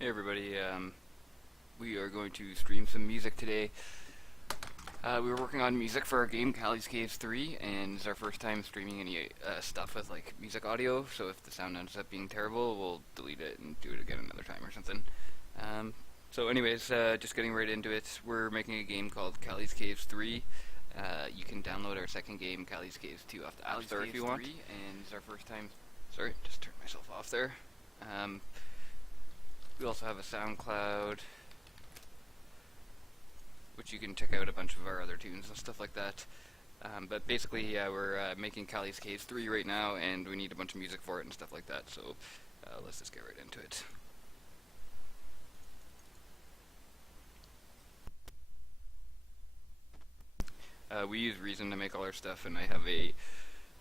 Hey everybody, we are going to stream some music today. We were working on music for our game, Callie's Caves 3, and it's our first time streaming any stuff with like music audio, so if the sound ends up being terrible, we'll delete it and do it again another time or something. Just getting right into it, we're making a game called Callie's Caves 3. You can download our second game, Callie's Caves 2, off the App Store if you want. And it's our first time... Sorry, just turned myself off there. We also have a SoundCloud, which you can check out a bunch of our other tunes and stuff like that. But basically, we're making Callie's Caves 3 right now, and we need a bunch of music for it and stuff like that, so let's just get right into it. We use Reason to make all our stuff, and I have a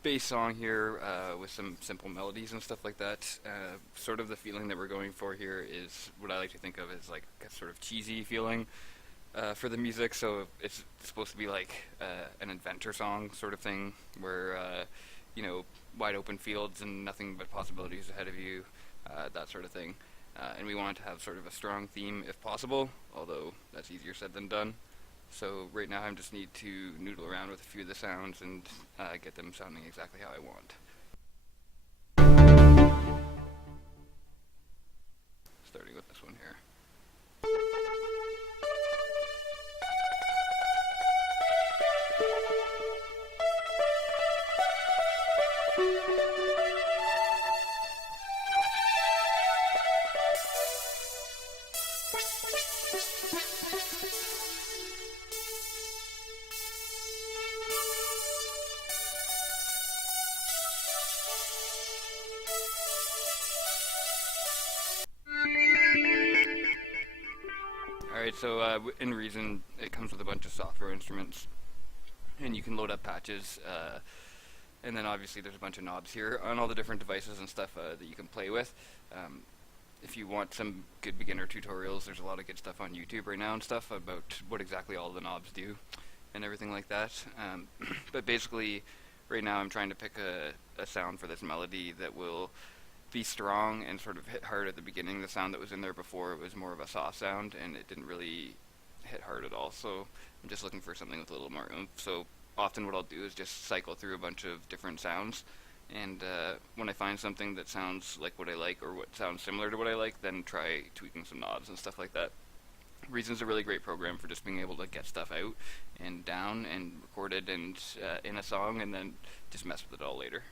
bass song here with some simple melodies and stuff like that. Sort of the feeling that we're going for here is what I like to think of as like a sort of cheesy feeling for the music. So it's supposed to be like an adventure song sort of thing where, wide open fields and nothing but possibilities ahead of you, that sort of thing. And we want to have sort of a strong theme if possible, although that's easier said than done. So right now I just need to noodle around with a few of the sounds and get them sounding exactly how I want. Starting with this one here. Alright, so in Reason, it comes with a bunch of software instruments, and you can load up patches, and then obviously there's a bunch of knobs here on all the different devices and stuff that you can play with. If you want some good beginner tutorials, there's a lot of good stuff on YouTube right now and stuff about what exactly all the knobs do and everything like that. But basically, right now I'm trying to pick a sound for this melody that will be strong and sort of hit hard at the beginning. The sound that was in there before was more of a soft sound, and it didn't really hit hard at all, so I'm just looking for something with a little more oomph. So often what I'll do is just cycle through a bunch of different sounds, and when I find something that sounds like what I like or what sounds similar to what I like, then try tweaking some knobs and stuff like that. Reason's a really great program for just being able to get stuff out and down and recorded and in a song, and then just mess with it all later.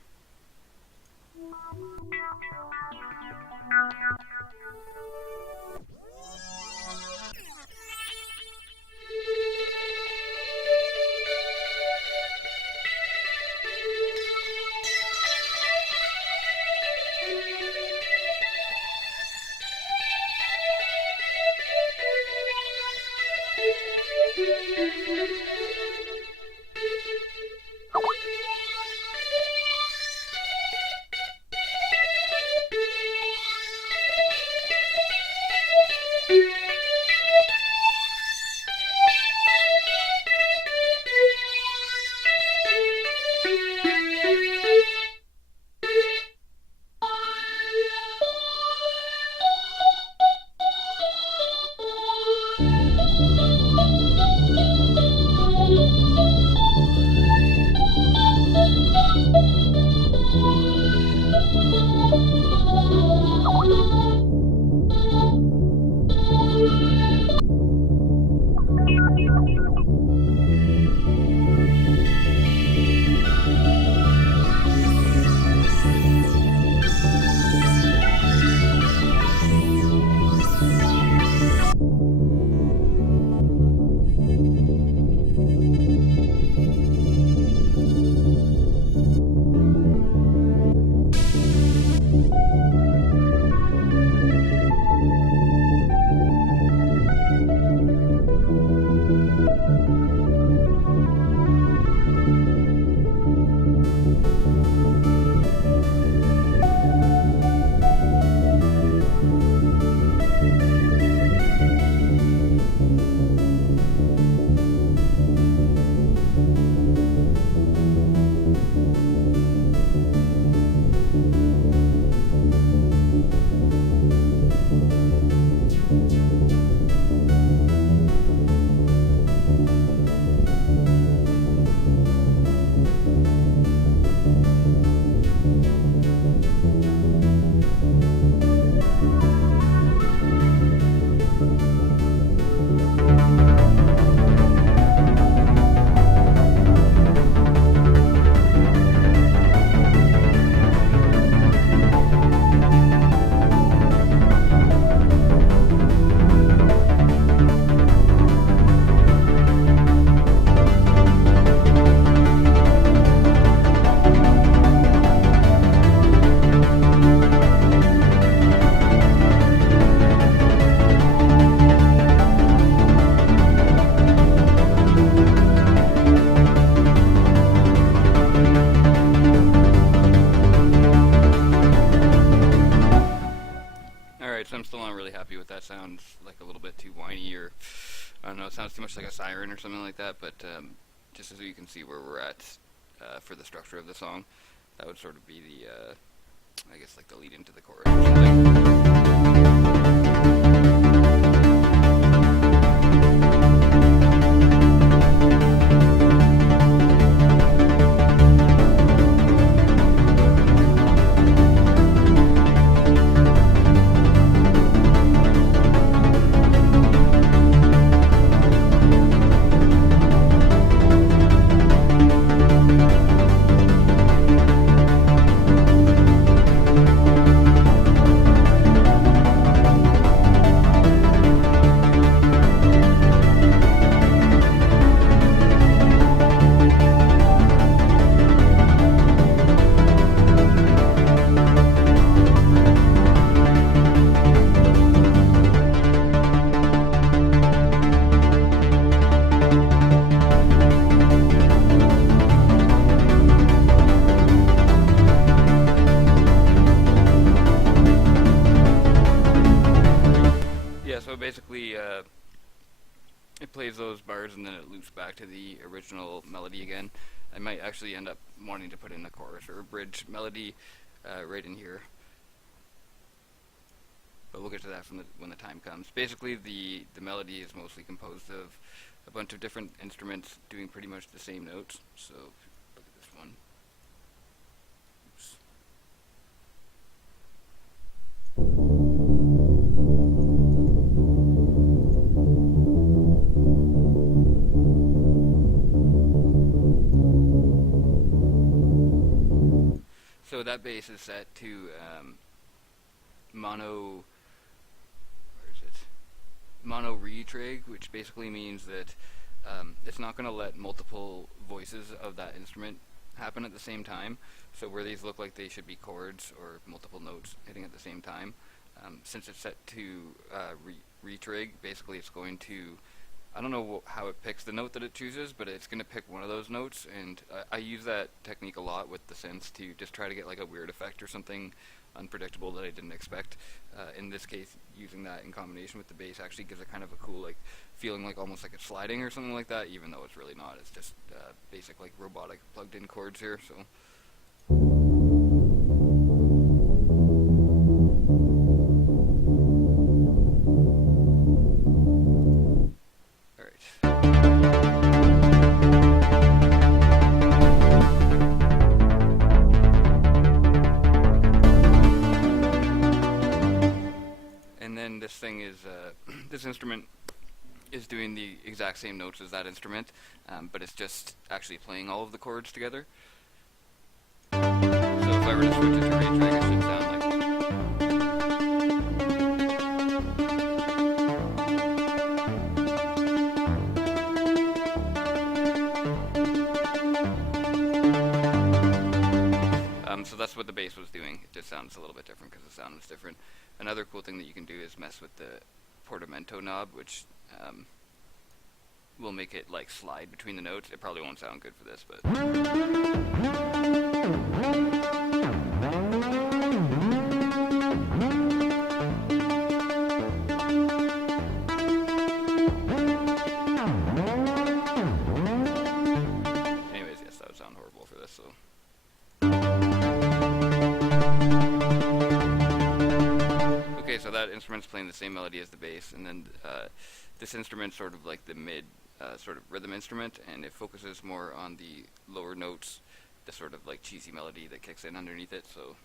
Alright, so I'm still not really happy with that. Sounds like a little bit too whiny, or I don't know, it sounds too much like a siren or something like that, but just so you can see where we're at for the structure of the song, that would sort of be the, I guess, like the lead into the chorus or something. Yeah, so basically, it plays those bars and then it loops back to the original melody again. I might actually end up wanting to put in a chorus or a bridge melody right in here, but we'll get to that when the time comes. Basically, the melody is mostly composed of a bunch of different instruments doing pretty much the same notes. So, look at this one. Oops. So that bass is set to mono, where is it? Mono retrig, which basically means that it's not going to let multiple voices of that instrument happen at the same time. So where these look like they should be chords or multiple notes hitting at the same time, since it's set to retrig, basically it's going to, I don't know how it picks the note that it chooses, but it's going to pick one of those notes, and I use that technique a lot with the synths to just try to get like a weird effect or something unpredictable that I didn't expect. In this case, using that in combination with the bass actually gives it kind of a cool like feeling, like almost like it's sliding or something like that, even though it's really not. It's just basic like robotic plugged in chords here. So. This thing is, this instrument is doing the exact same notes as that instrument, but it's just actually playing all of the chords together. So if I were to switch it to retrig, it should sound like... So that's what the bass was doing. It just sounds a little bit different because the sound was different. Another cool thing that you can do is mess with the portamento knob, which will make it like slide between the notes. It probably won't sound good for this, but... Anyways, yes, that would sound horrible for this, so... So that instrument's playing the same melody as the bass, and then this instrument's sort of like the mid sort of rhythm instrument, and it focuses more on the lower notes, the sort of like cheesy melody that kicks in underneath it. So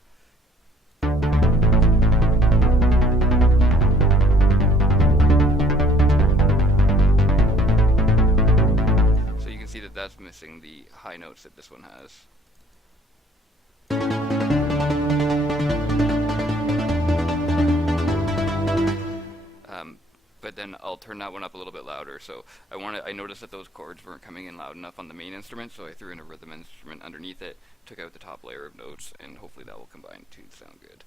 you can see that that's missing the high notes that this one has. But then I'll turn that one up a little bit louder. So I noticed that those chords weren't coming in loud enough on the main instrument, so I threw in a rhythm instrument underneath it, took out the top layer of notes, and hopefully that will combine to sound good.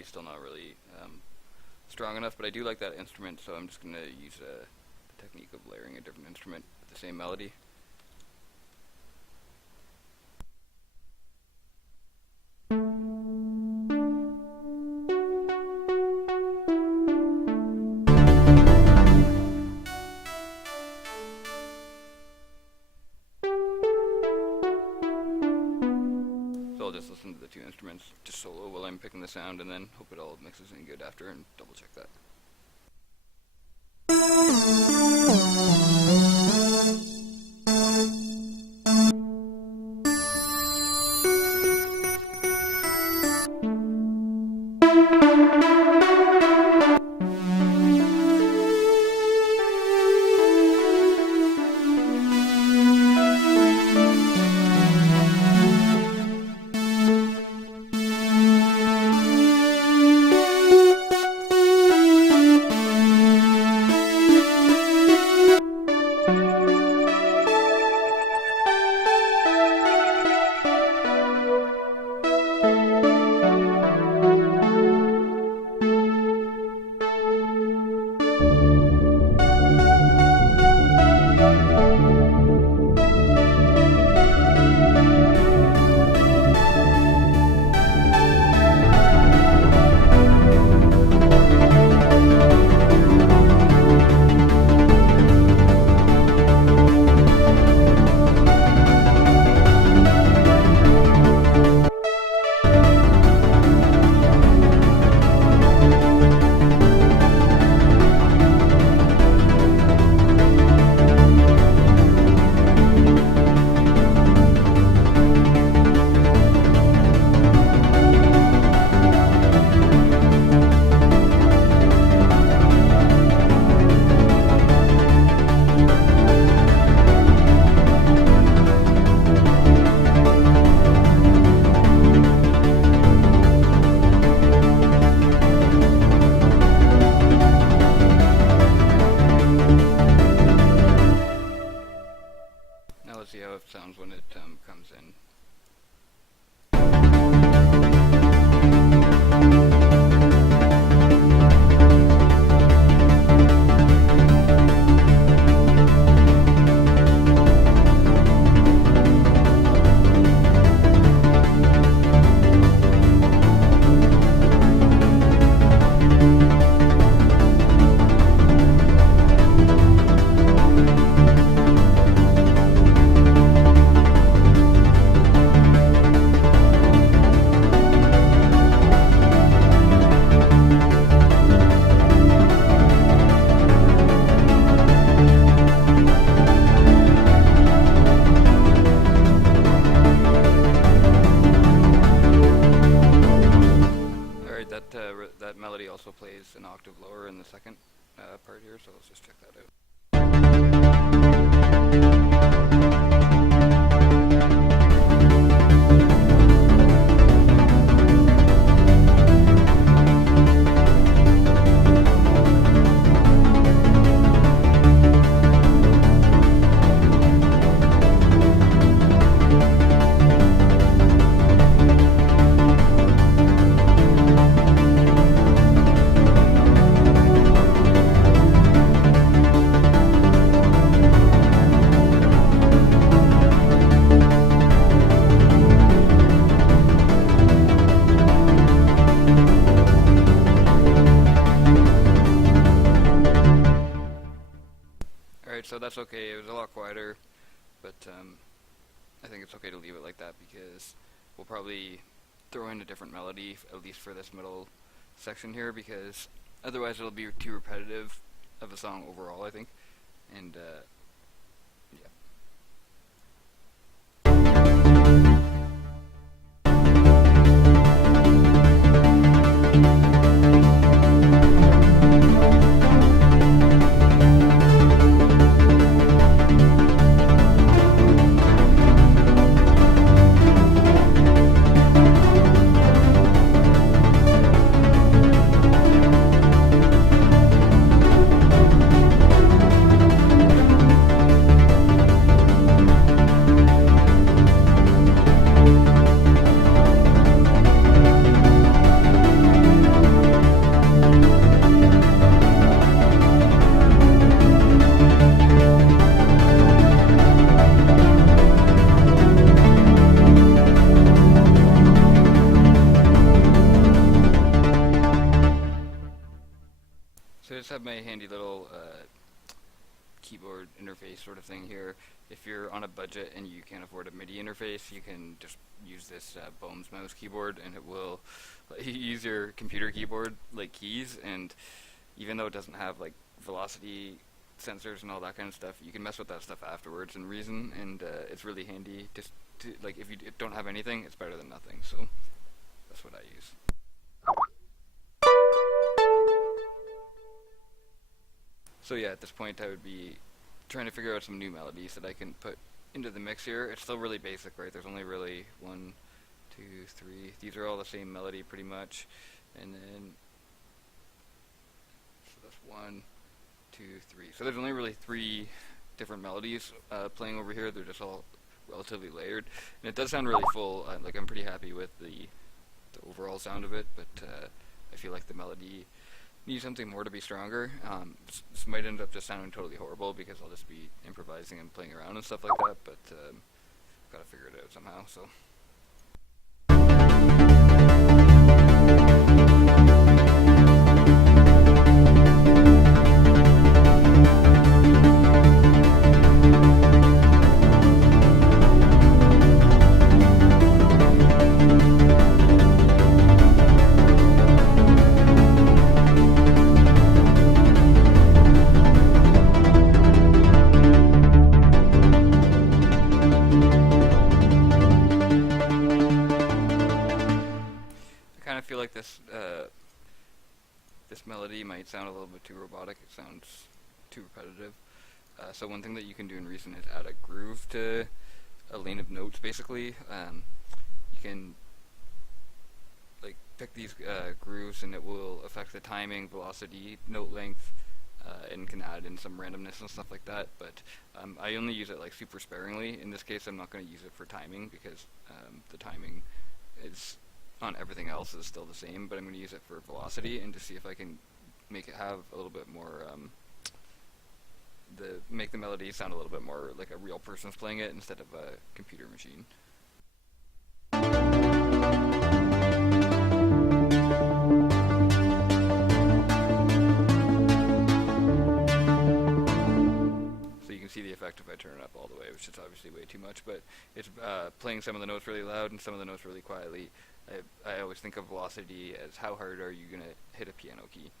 melody's still not really strong enough, but I do like that instrument, so I'm just going to use the technique of layering a different instrument with the same melody. So I'll just listen to the two instruments just solo while I'm picking the sound, and then hope it all mixes in good after, and double check that. Let's see how it sounds when it comes in. That melody also plays an octave lower in the second part here, so let's just check that out. So that's okay. It was a lot quieter, but I think it's okay to leave it like that because we'll probably throw in a different melody, at least for this middle section here, because otherwise it'll be too repetitive of a song overall, I think. And yeah. handy little keyboard interface sort of thing here. If you're on a budget and you can't afford a MIDI interface, you can just use this Bohm's mouse keyboard, and it will let you use your computer keyboard like keys. And even though it doesn't have like velocity sensors and all that kind of stuff, you can mess with that stuff afterwards in Reason, and it's really handy. Just to, like, if you don't have anything, it's better than nothing. So that's what I use. So yeah, at this point I would be trying to figure out some new melodies that I can put into the mix here. It's still really basic, right? There's only really 1, 2, 3. These are all the same melody pretty much. And then, so that's 1, 2, 3. So there's only really 3 different melodies playing over here. They're just all relatively layered. And it does sound really full. Like, I'm pretty happy with the overall sound of it, but I feel like the melody need something more to be stronger. This might end up just sounding totally horrible because I'll just be improvising and playing around and stuff like that, but gotta figure it out somehow. So I feel like this melody might sound a little bit too robotic. It sounds too repetitive. So one thing that you can do in Reason is add a groove to a lane of notes. Basically, you can like pick these grooves, and it will affect the timing, velocity, note length, and can add in some randomness and stuff like that. But I only use it like super sparingly. In this case, I'm not going to use it for timing because the timing is on everything else is still the same, but I'm going to use it for velocity and to see if I can make it have a little bit more, make the melody sound a little bit more like a real person's playing it instead of a computer machine. So you can see the effect if I turn it up all the way, which is obviously way too much, but it's playing some of the notes really loud and some of the notes really quietly. I always think of velocity as how hard are you going to hit a piano key.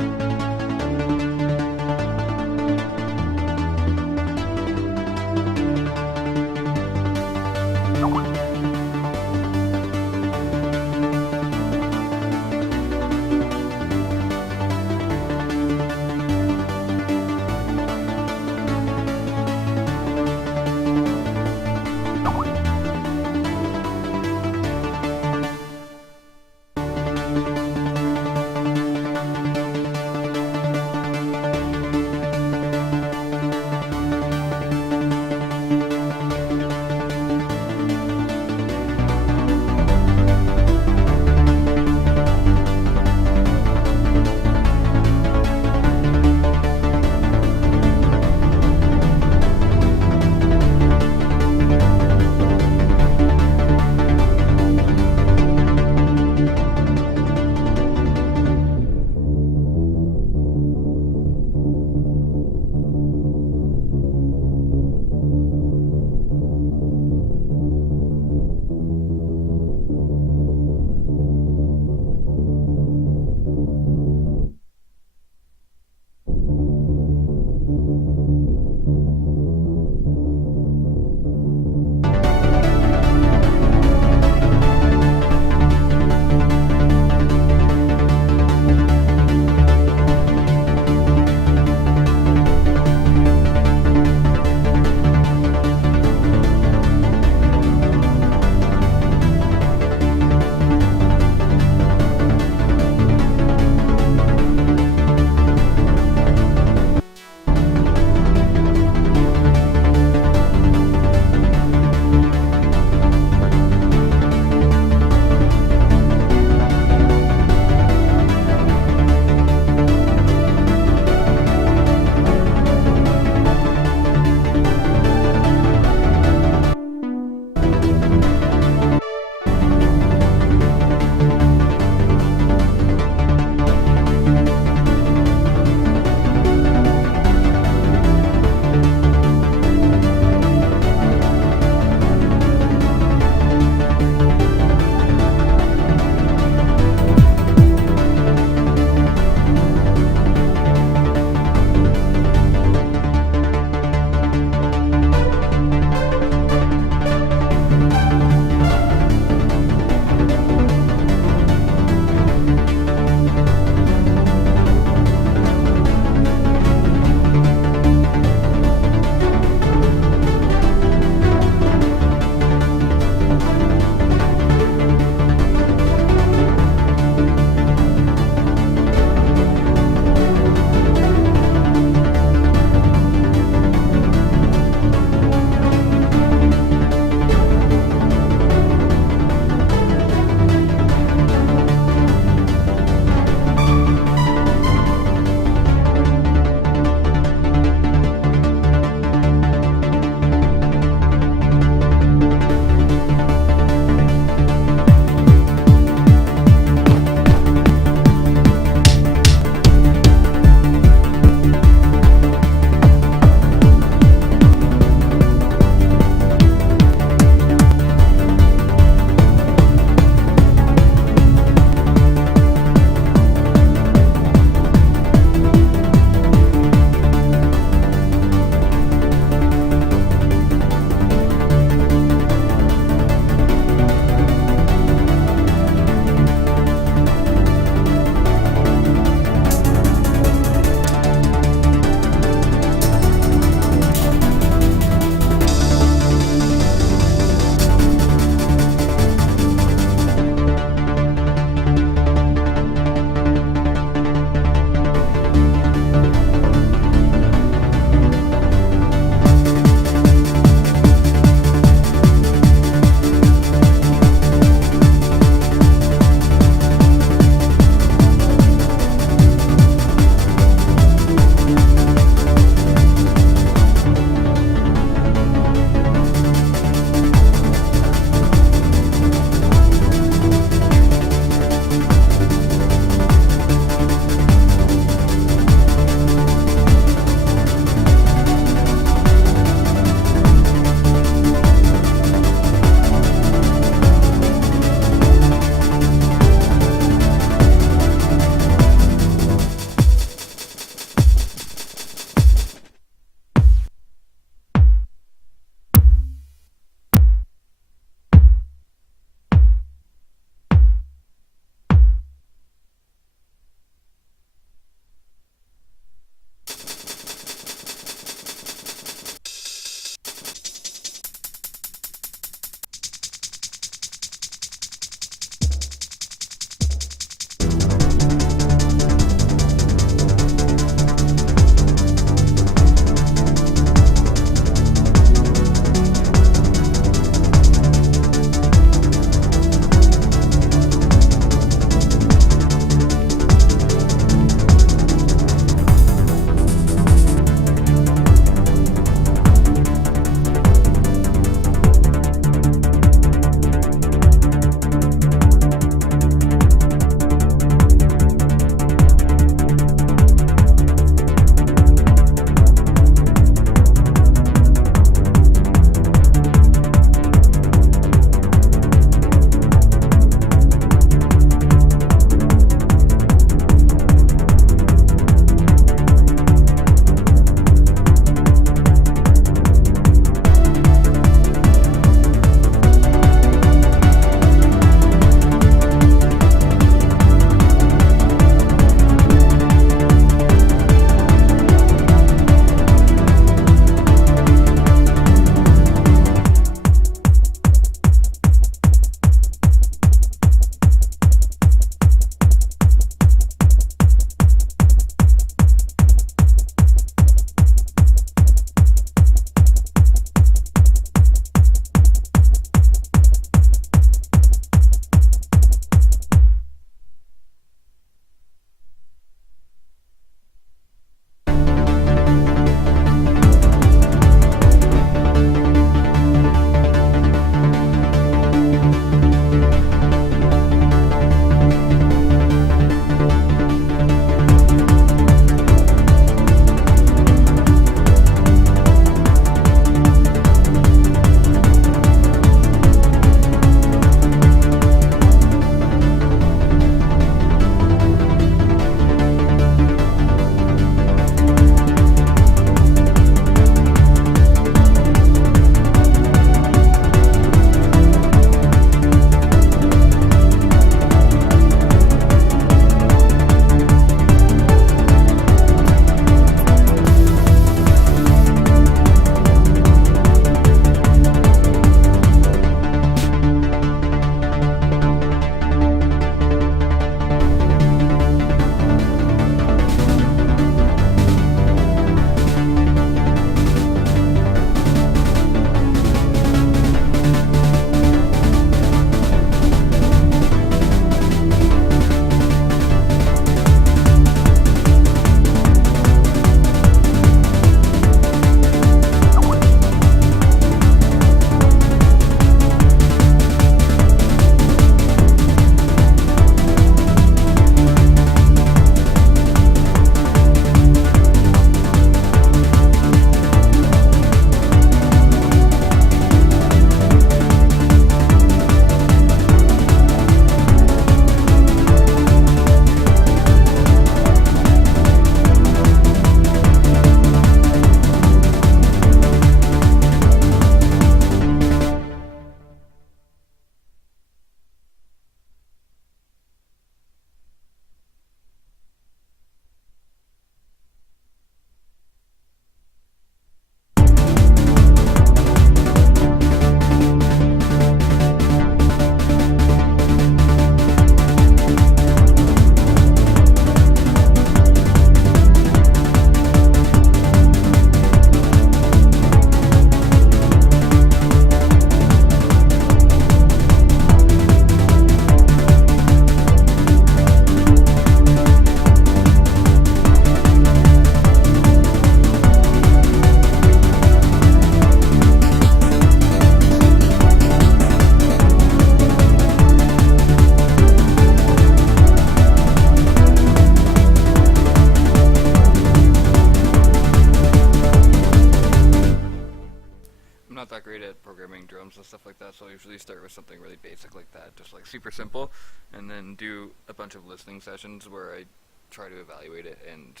drums and stuff like that, so I usually start with something really basic like that, just like super simple, and then do a bunch of listening sessions where I try to evaluate it and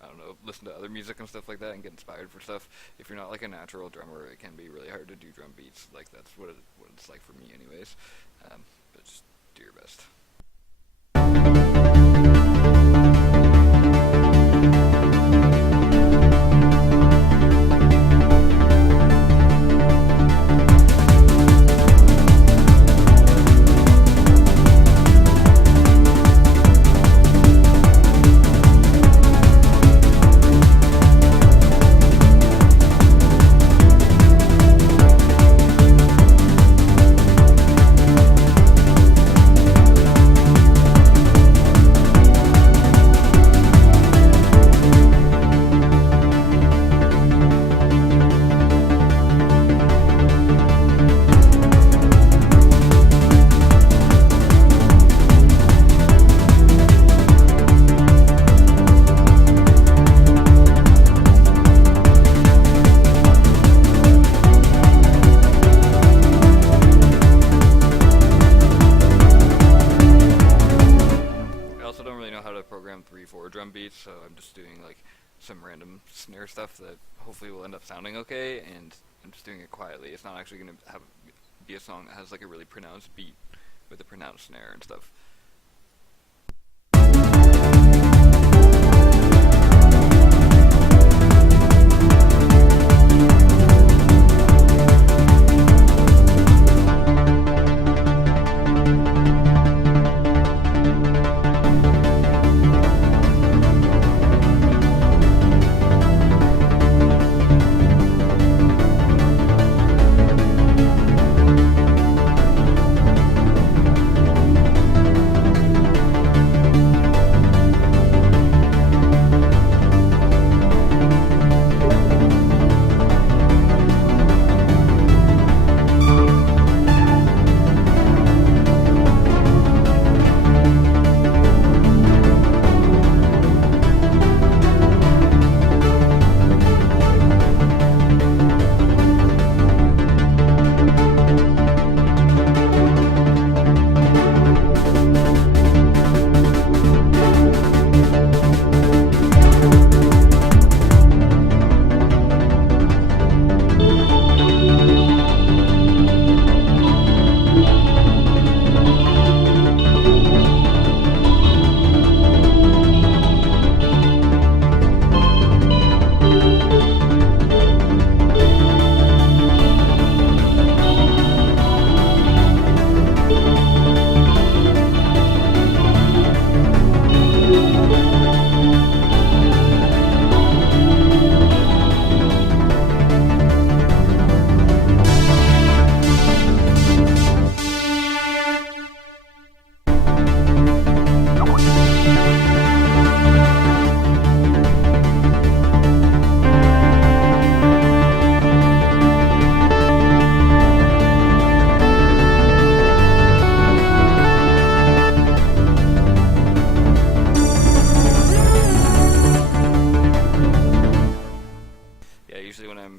I don't know, listen to other music and stuff like that and get inspired for stuff. If you're not like a natural drummer, it can be really hard to do drum beats. Like that's what it's like for me anyways. But just do your best. Program 3/4 drum beats, so I'm just doing like some random snare stuff that hopefully will end up sounding okay, and I'm just doing it quietly. It's not actually going to be a song that has like a really pronounced beat with a pronounced snare and stuff.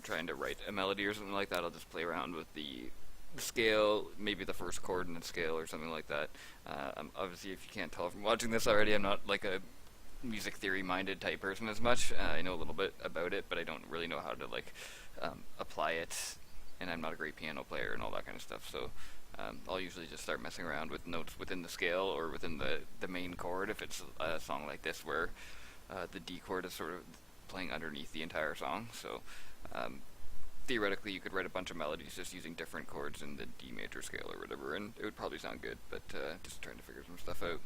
Trying to write a melody or something like that, I'll just play around with the scale, maybe the first chord in the scale or something like that. Obviously, if you can't tell from watching this already, I'm not like a music theory minded type person as much. I know a little bit about it, but I don't really know how to like apply it, and I'm not a great piano player and all that kind of stuff, so I'll usually just start messing around with notes within the scale or within the main chord if it's a song like this where the D chord is sort of playing underneath the entire song. So theoretically you could write a bunch of melodies just using different chords in the D major scale or whatever, and it would probably sound good, but just trying to figure some stuff out.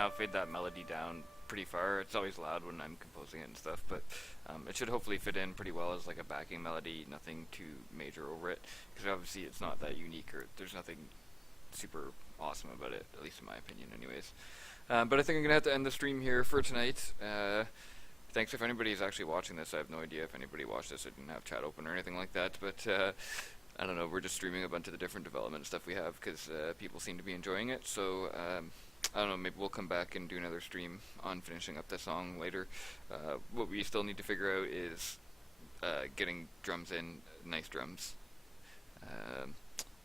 now fade that melody down pretty far. It's always loud when I'm composing it and stuff, but it should hopefully fit in pretty well as like a backing melody, nothing too major over it, because obviously it's not that unique, or there's nothing super awesome about it, at least in my opinion anyways. But I think I'm going to have to end the stream here for tonight. Thanks if anybody's actually watching this. I have no idea if anybody watched this. I didn't have chat open or anything like that, but I don't know, we're just streaming a bunch of the different development stuff we have because people seem to be enjoying it, so I don't know, maybe we'll come back and do another stream on finishing up the song later. What we still need to figure out is getting drums in, nice drums.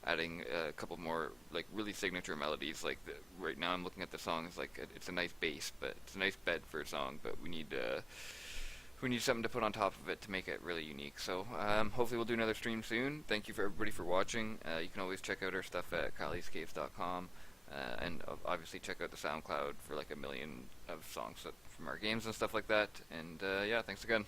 Adding a couple more like really signature melodies. Like right now I'm looking at the song, it's like it's a nice bass, but it's a nice bed for a song, but we need something to put on top of it to make it really unique. So hopefully we'll do another stream soon. Thank you for everybody for watching. You can always check out our stuff at kyliescaves.com, and obviously check out the SoundCloud for like a million of songs from our games and stuff like that. And yeah, thanks again.